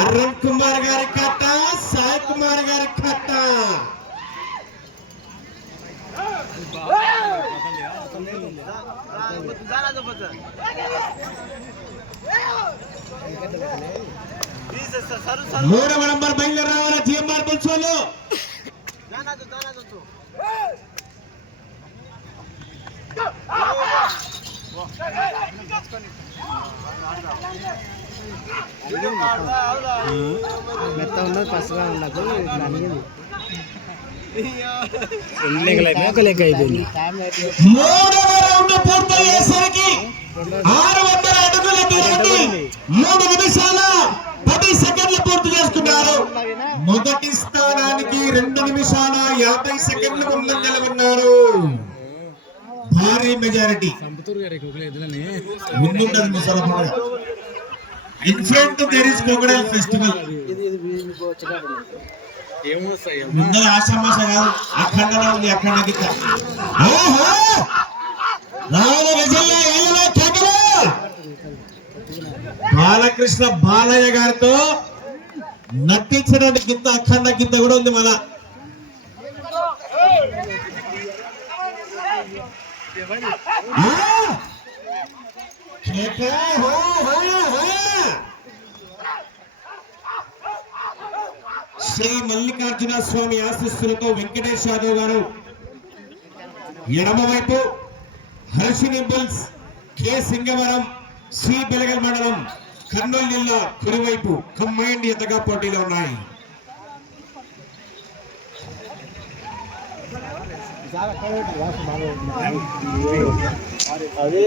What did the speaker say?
అరుణ్ కుమార్ గారి కట్ట, సాయి కుమార్ గారి కట్ట. మూడవ నంబర్ బయలుదేరి రావాలా జిఎంఆర్ బుల్సోలు. మెత్త ఉన్నది పసుగా ఉండదు మూడవ రౌండ్ పూర్తయ్యేసరికి 600 అడుగుల దూరాన్ని 3 నిమిషాల 10 సెకండ్లు పూర్తి చేసుకున్నారు. మొదటి స్థానానికి 2 నిమిషాల 50 సెకండ్లు ముందంజలో ఉన్నారు. భారీ మెజారిటీ ముందున్నది ముసలమ్మ. In front there is crocodile festival. ముందర ఆశామాష కాదు, అఖండనే ఉంది. అఖండ గిత్త బాలకృష్ణ బాలయ్య గారితో నటించడానికి గిత్త అఖండ గిత్త కూడా ఉంది. మన శ్రీ మల్లికార్జున స్వామి ఆశీస్సులతో వెంకటేష్ యాదవ్ గారు ఎడమవైపు, హర్షిని బుల్స్ కె సింగవరం సి బెలగల్ మండలం కర్నూలు జిల్లా కుడివైపు కంబైన్డ్ ఎత్తగా పోటీలో ఉన్నాయి. అదే